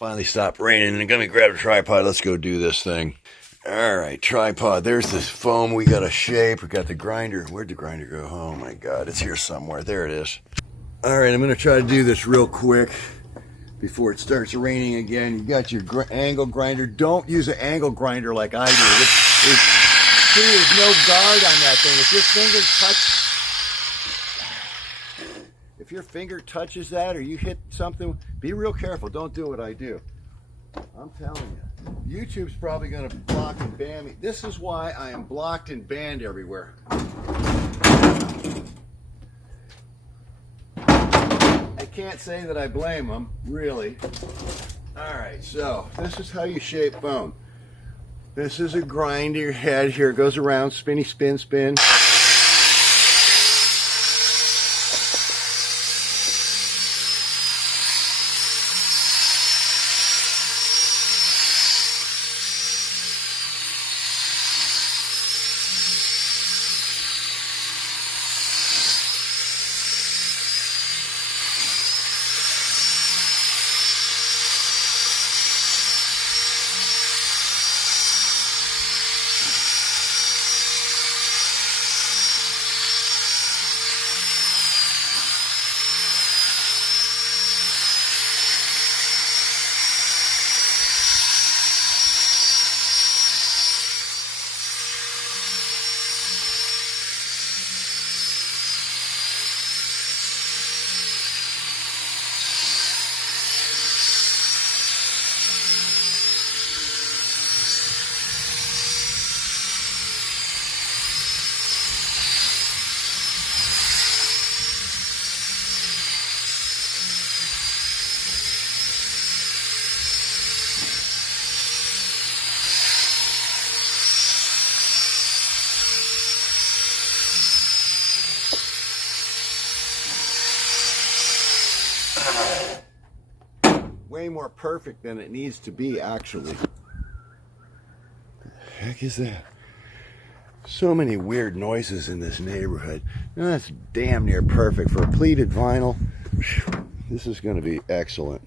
Finally stopped raining. I'm gonna grab a tripod. Let's go do this thing. All right, tripod. There's this foam we got to shape. We got the grinder. Where'd the grinder go? Oh my God, it's here somewhere. There it is. All right, I'm gonna try to do this real quick before it starts raining again. You got your angle grinder. Don't use an angle grinder like I do. There's no guard on that thing. If your finger touches that or you hit something, be real careful. Don't do what I do. I'm telling you. YouTube's probably going to block and ban me. This is why I am blocked and banned everywhere. I can't say that I blame them, really. All right, so this is how you shape foam. This is a grinder head. Here it goes around, spinny, spin, spin. Way more perfect than it needs to be, actually. What the heck is that? So many weird noises in this neighborhood. Now, that's damn near perfect for a pleated vinyl. This is going to be excellent.